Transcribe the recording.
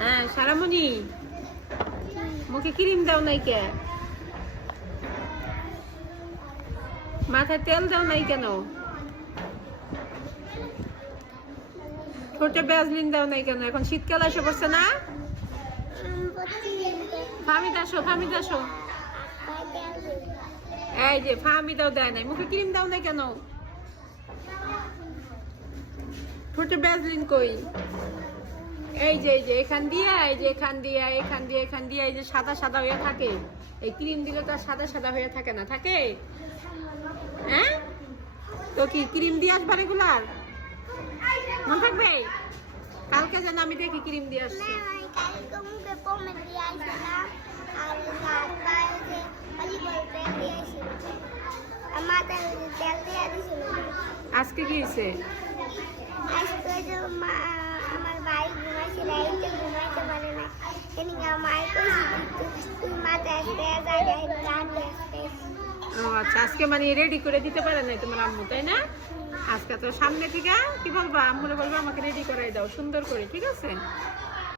হ্যাঁ সারামণি, মুখে ক্রিম দাও নাই কে? মাথায় তেল দাও নাই কেন? ঠোঁটে ভ্যাসলিন দাও নাই কেন? এখন শীতকাল এসে পড়ছে না? ফামিদ আসো, ফামিদ আসো। এই যে ফামিদাও দেয় নাই, মুখে ক্রিম দাও নাই কেন? ঠোঁটে ভ্যাসলিন কই? এই যে এখান দিয়ে, এই যে এখান দিয়ে, এখান দিয়ে, এখান দিয়ে, এই যে সাদা সাদা হয়ে থাকে। এই ক্রিম দিলে তো সাদা সাদা হয়ে থাকে না, থাকে? হ্যাঁ, তো কি ক্রিম দিয়ে আসবা রেগুলার? মনে থাকবে? কালকে যেন আমি দেখি ক্রিম দিয়ে আসছি। আজকে কি হয়েছে? আমার ভাই ঘুমাইছে, রাইতে ঘুমাইতে পারে না। আমার ও আচ্ছা, আজকে মানে রেডি করে দিতে পারে নাই তোমার আম্মু, তাই না? আজকে তো সামনে থেকে কি বলবা, আম্মুরে বলবা আমাকে রেডি করাই দাও সুন্দর করে, ঠিক আছে?